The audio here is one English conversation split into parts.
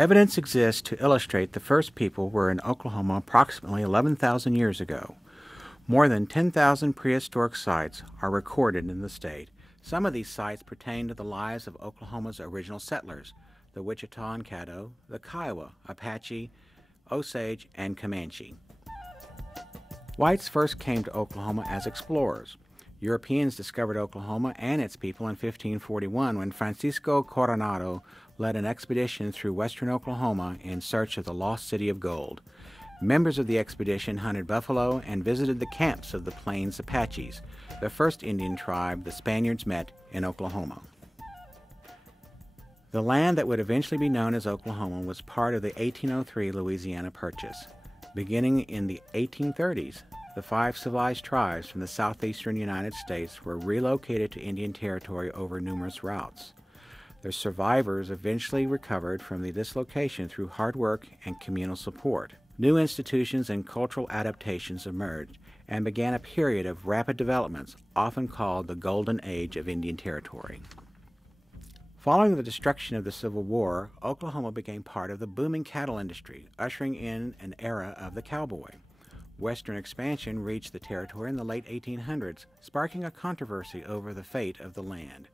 Evidence exists to illustrate the first people were in Oklahoma approximately 11,000 years ago. More than 10,000 prehistoric sites are recorded in the state. Some of these sites pertain to the lives of Oklahoma's original settlers, the Wichita and Caddo, the Kiowa, Apache, Osage, and Comanche. Whites first came to Oklahoma as explorers. Europeans discovered Oklahoma and its people in 1541 when Francisco Coronado led an expedition through western Oklahoma in search of the lost city of gold. Members of the expedition hunted buffalo and visited the camps of the Plains Apaches, the first Indian tribe the Spaniards met in Oklahoma. The land that would eventually be known as Oklahoma was part of the 1803 Louisiana Purchase. Beginning in the 1830s, the 5 civilized tribes from the southeastern United States were relocated to Indian Territory over numerous routes. Their survivors eventually recovered from the dislocation through hard work and communal support. New institutions and cultural adaptations emerged and began a period of rapid developments, often called the Golden Age of Indian Territory. Following the destruction of the Civil War, Oklahoma became part of the booming cattle industry, ushering in an era of the cowboy. Western expansion reached the territory in the late 1800s, sparking a controversy over the fate of the land.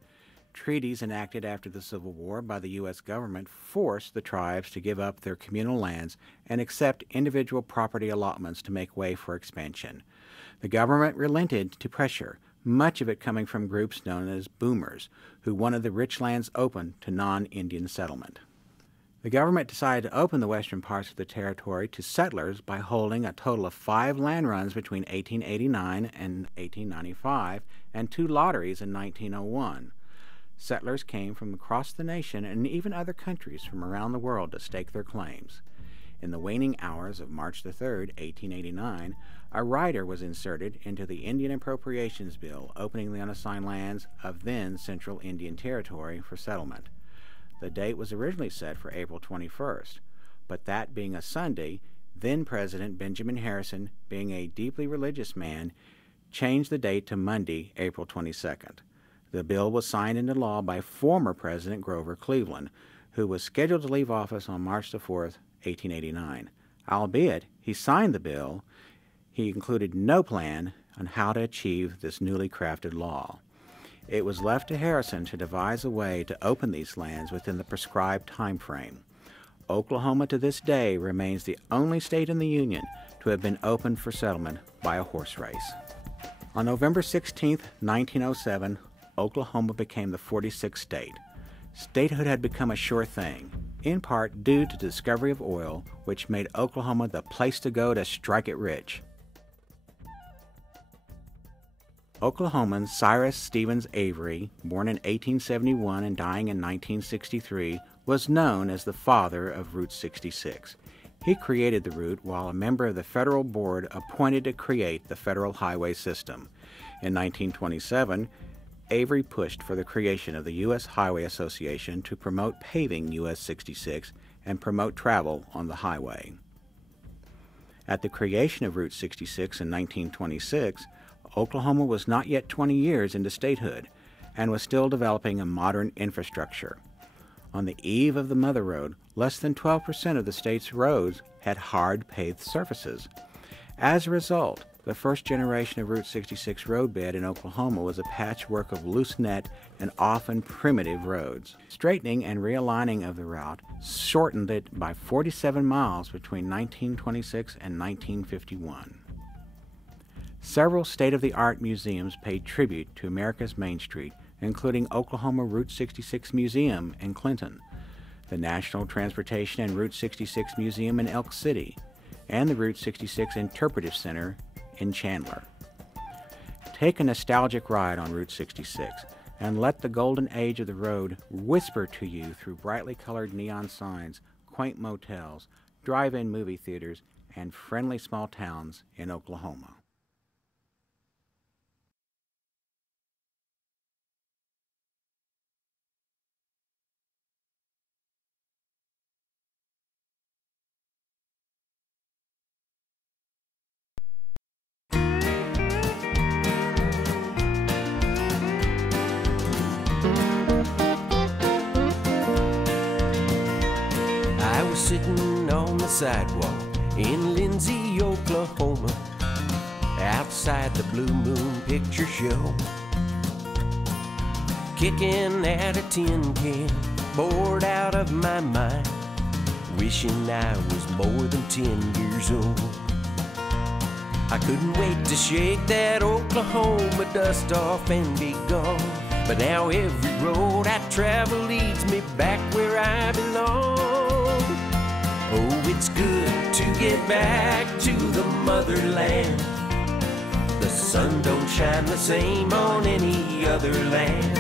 Treaties enacted after the Civil War by the U.S. government forced the tribes to give up their communal lands and accept individual property allotments to make way for expansion. The government relented to pressure, much of it coming from groups known as boomers, who wanted the rich lands open to non-Indian settlement. The government decided to open the western parts of the territory to settlers by holding a total of 5 land runs between 1889 and 1895 and 2 lotteries in 1901. Settlers came from across the nation and even other countries from around the world to stake their claims. In the waning hours of March 3, 1889, a rider was inserted into the Indian Appropriations Bill opening the unassigned lands of then Central Indian Territory for settlement. The date was originally set for April 21st, but that being a Sunday, then-President Benjamin Harrison, being a deeply religious man, changed the date to Monday, April 22nd. The bill was signed into law by former President Grover Cleveland, who was scheduled to leave office on March 4, 1889. Albeit he signed the bill, he included no plan on how to achieve this newly crafted law. It was left to Harrison to devise a way to open these lands within the prescribed time frame. Oklahoma to this day remains the only state in the Union to have been opened for settlement by a horse race. On November 16, 1907, Oklahoma became the 46th state. Statehood had become a sure thing, in part due to the discovery of oil, which made Oklahoma the place to go to strike it rich. Oklahoman Cyrus Stevens Avery, born in 1871 and dying in 1963, was known as the father of Route 66. He created the route while a member of the federal board appointed to create the federal highway system. In 1927, Avery pushed for the creation of the U.S. Highway Association to promote paving U.S. 66 and promote travel on the highway. At the creation of Route 66 in 1926, Oklahoma was not yet 20 years into statehood and was still developing a modern infrastructure. On the eve of the Mother Road, less than 12% of the state's roads had hard paved surfaces. As a result, the first generation of Route 66 roadbed in Oklahoma was a patchwork of loose net and often primitive roads. Straightening and realigning of the route shortened it by 47 miles between 1926 and 1951. Several state-of-the-art museums paid tribute to America's Main Street, including Oklahoma Route 66 Museum in Clinton, the National Transportation and Route 66 Museum in Elk City, and the Route 66 Interpretive Center in Chandler. Take a nostalgic ride on Route 66 and let the golden age of the road whisper to you through brightly colored neon signs, quaint motels, drive-in movie theaters, and friendly small towns in Oklahoma. sitting on the sidewalk in Lindsay, Oklahoma, outside the Blue Moon Picture Show, kicking at a tin can, bored out of my mind, wishing I was more than 10 years old. I couldn't wait to shake that Oklahoma dust off and be gone, but now every road I travel leads me back where I belong. Oh, it's good to get back to the motherland. The sun don't shine the same on any other land.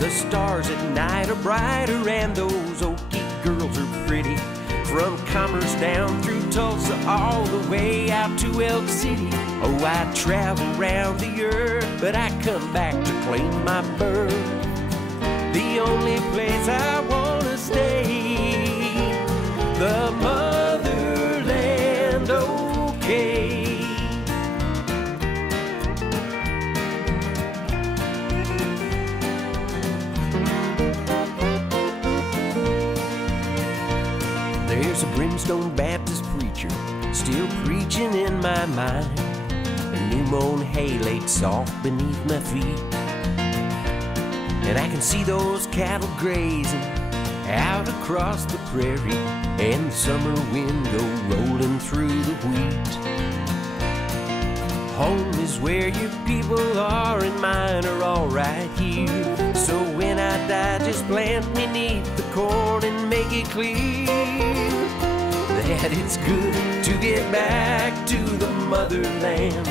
The stars at night are brighter and those Okie girls are pretty. From Commerce down through Tulsa all the way out to Elk City. Oh, I travel around the earth, but I come back to claim my birth. The only place I wanna stay, the motherland, okay. There's a brimstone Baptist preacher still preaching in my mind, a new mown hay laid soft beneath my feet, and I can see those cattle grazing out across the prairie, and the summer wind go rolling through the wheat. Home is where your people are and mine are all right here. So when I die, just plant me neath the corn and make it clear that it's good to get back to the motherland.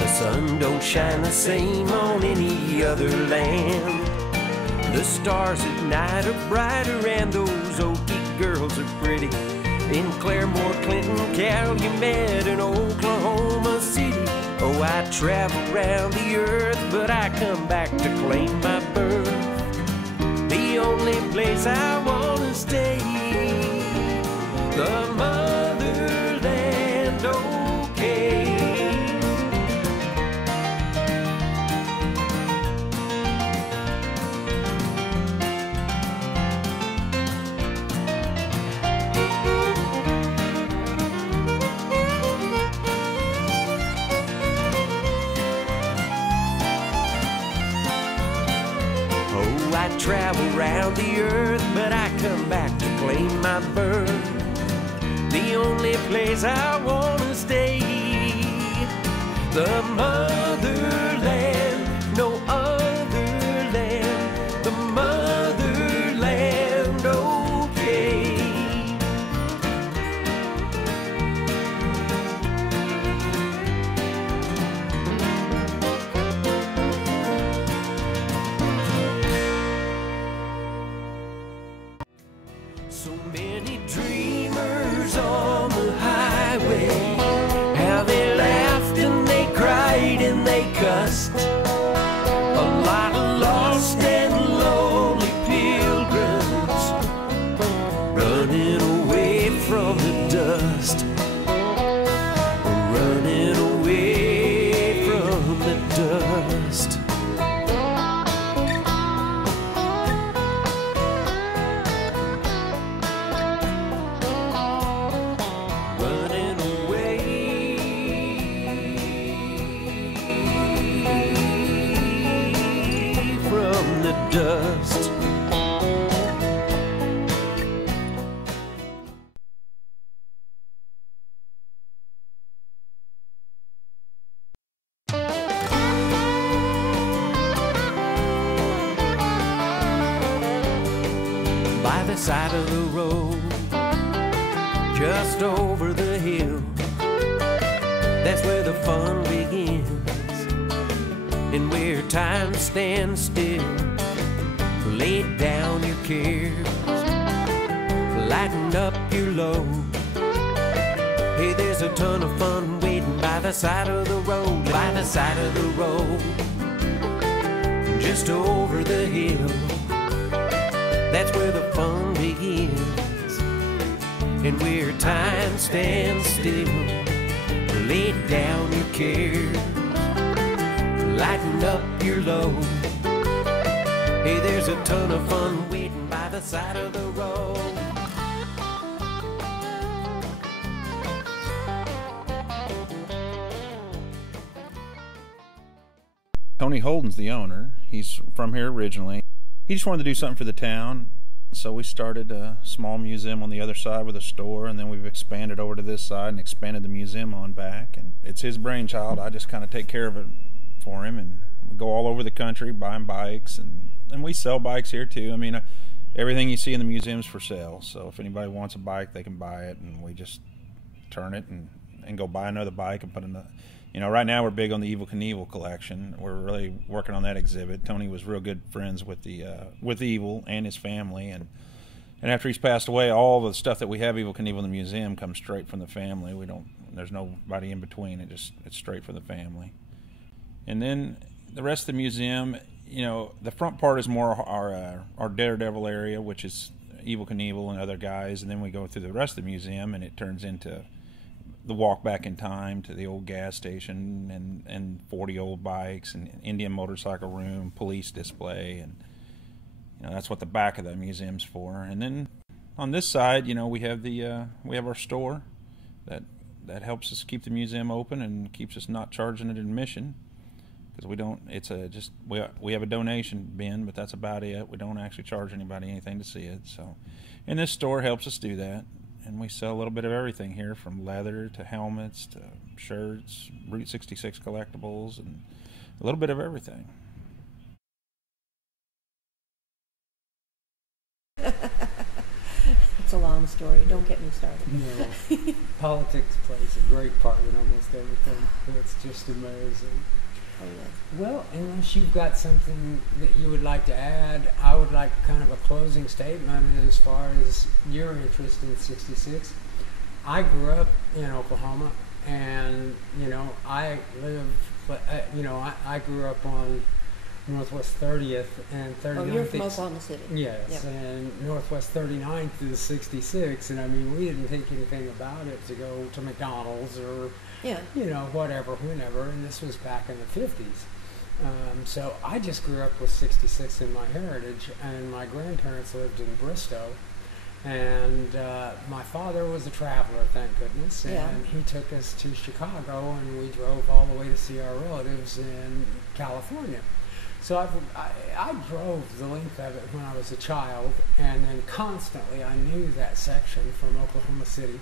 The sun don't shine the same on any other land. The stars at night are brighter and those Okie girls are pretty. In Claremore, Clinton, Calumet, and Oklahoma City. Oh, I travel around the earth, but I come back to claim my birth. The only place I wanna stay, the motherland, okay. Oh, I travel around the earth, but I come back to claim my birth. The only place I wanna stay, the motherland, no other land, the motherland, okay. So many dreamers on the highway, how they laughed and they cried and they cussed. A lot of lost and lonely pilgrims running away from the dust, running away from the dust. Dust. By the side of the road, just over the hill, that's where the fun begins, and where time stands still. Lay down your cares, lighten up your load. Hey, there's a ton of fun waiting by the side of the road, by the side of the road, just over the hill. That's where the fun begins, and where time stands still. Lay down your cares, lighten up your load. Hey, there's a ton of fun waiting by the side of the road. Tony Holden's the owner. He's from here originally. He just wanted to do something for the town. So we started a small museum on the other side with a store, and then we've expanded over to this side and expanded the museum on back. And it's his brainchild. I just kind of take care of it for him, and we go all over the country buying bikes, and we sell bikes here too. I mean, everything you see in the museum's for sale. So if anybody wants a bike, they can buy it, and we just turn it and go buy another bike and put another. You know, right now we're big on the Evel Knievel collection. We're really working on that exhibit. Tony was real good friends with Evel and his family, and after he's passed away, all the stuff that we have Evel Knievel in the museum comes straight from the family. There's nobody in between. It's straight from the family. And then the rest of the museum, you know, the front part is more our Daredevil area, which is Evel Knievel and other guys, and then we go through the rest of the museum, and it turns into the walk back in time to the old gas station and 40 old bikes and Indian motorcycle room, police display, and you know, that's what the back of the museum's for. And then on this side, you know, we have our store that helps us keep the museum open and keeps us not charging an admission, because we have a donation bin, but that's about it. We don't actually charge anybody anything to see it. So, and this store helps us do that. And we sell a little bit of everything here, from leather to helmets to shirts, Route 66 collectibles, and a little bit of everything. It's a long story. Don't get me started. No. Politics plays a great part in almost everything. It's just amazing. Oh, yes. Well, unless you've got something that you would like to add, I would like kind of a closing statement as far as your interest in 66. I grew up in Oklahoma, and, you know, I grew up on Northwest 30th and 39th. Oh, you're from Oklahoma City. Yes, yep. And Northwest 39th is 66, and I mean, we didn't think anything about it to go to McDonald's or, you know, whatever, whenever, and this was back in the 50s. So I just grew up with 66 in my heritage, and my grandparents lived in Bristow, and my father was a traveler, thank goodness, and he took us to Chicago, and we drove all the way to see our relatives in California. So I drove the length of it when I was a child, and then constantly I knew that section from Oklahoma City.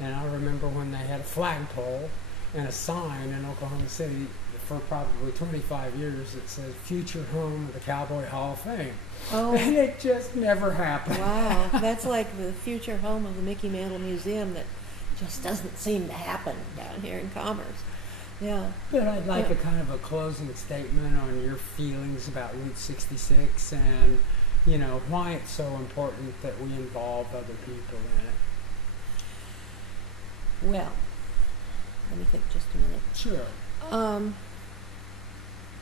And I remember when they had a flagpole and a sign in Oklahoma City for probably 25 years that says "Future Home of the Cowboy Hall of Fame." Oh. And it just never happened. Wow, that's like the future home of the Mickey Mantle Museum that just doesn't seem to happen down here in Commerce. Yeah. But I'd like a kind of a closing statement on your feelings about Route 66 and, you know, why it's so important that we involve other people in it. Well, let me think just a minute. Sure.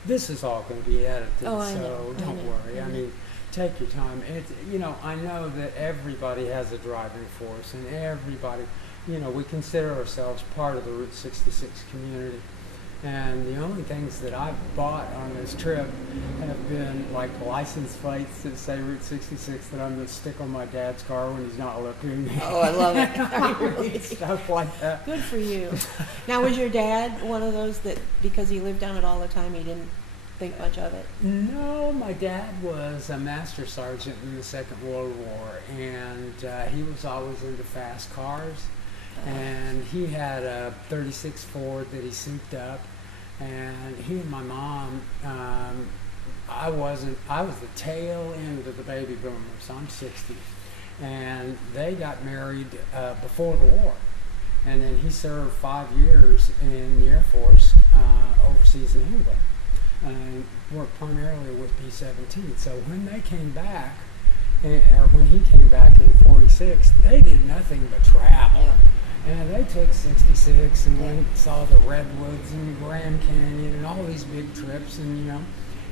This is all going to be edited, so don't worry. I mean, take your time. It's, you know, I know that everybody has a driving force, and everybody, you know, we consider ourselves part of the Route 66 community. And the only things that I've bought on this trip have been like license plates that say Route 66 that I'm going to stick on my dad's car when he's not looking. Oh, I love it. Stuff like that. Good for you. Now, was your dad one of those that, because he lived down it all the time, he didn't think much of it? No, my dad was a master sergeant in the Second World War, and he was always into fast cars. And he had a 36 Ford that he souped up, and he and my mom, I was the tail end of the baby boomers. I'm 60, and they got married before the war, and then he served 5 years in the Air Force overseas in England, and worked primarily with B-17. So when they came back, or when he came back in 46, they did nothing but travel. Yeah. And they took 66 and went and saw the Redwoods and Grand Canyon and all these big trips, and you know.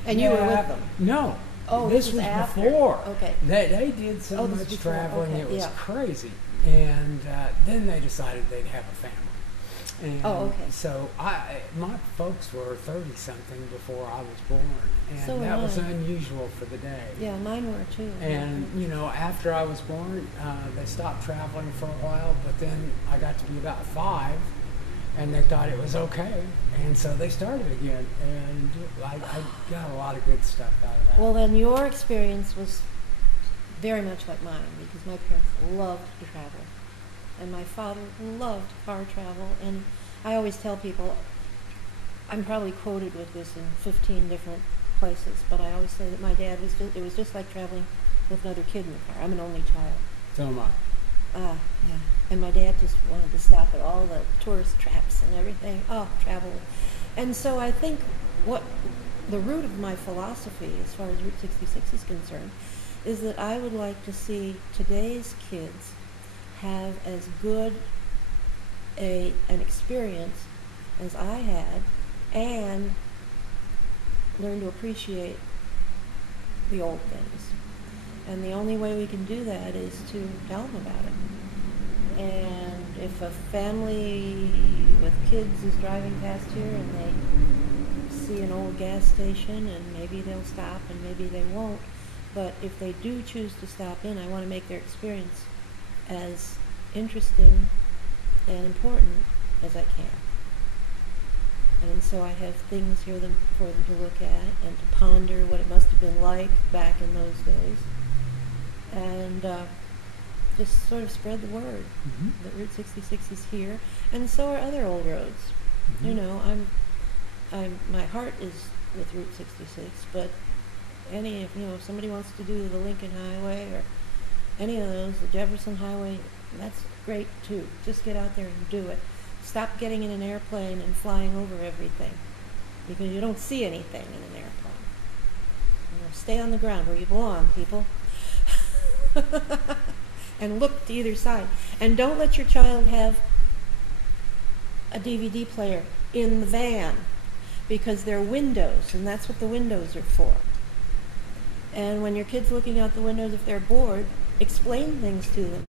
And you were with them? No. Oh, this was after. before. Okay. They did so much traveling, it was crazy. And then they decided they'd have a family. And so my folks were 30-something before I was born, and so that was unusual for the day. Yeah, mine were too. And you know, after I was born, they stopped traveling for a while, but then I got to be about 5, and they thought it was okay, and so they started again, and I got a lot of good stuff out of that. Well, then your experience was very much like mine, because my parents loved to travel, and my father loved car travel, and I always tell people, I'm probably quoted with this in 15 different places, but I always say that my dad it was just like traveling with another kid in the car. I'm an only child. So am I. Yeah. And my dad just wanted to stop at all the tourist traps and everything. Oh, travel. And so I think what the root of my philosophy as far as Route 66 is concerned is that I would like to see today's kids have as good an experience as I had, and learn to appreciate the old things. And the only way we can do that is to tell them about it. And if a family with kids is driving past here and they see an old gas station, and maybe they'll stop and maybe they won't, but if they do choose to stop in, I want to make their experience as interesting and important as I can. And so I have things here for them to look at and to ponder what it must have been like back in those days, and just sort of spread the word that Route 66 is here, and so are other old roads. You know, my heart is with Route 66, but if somebody wants to do the Lincoln Highway or any of those, the Jefferson Highway, that's great too. Just get out there and do it. Stop getting in an airplane and flying over everything, because you don't see anything in an airplane. Stay on the ground where you belong, people. And look to either side. And don't let your child have a DVD player in the van, because they're windows, and that's what the windows are for. And when your kid's looking out the windows, if they're bored, explain things to them.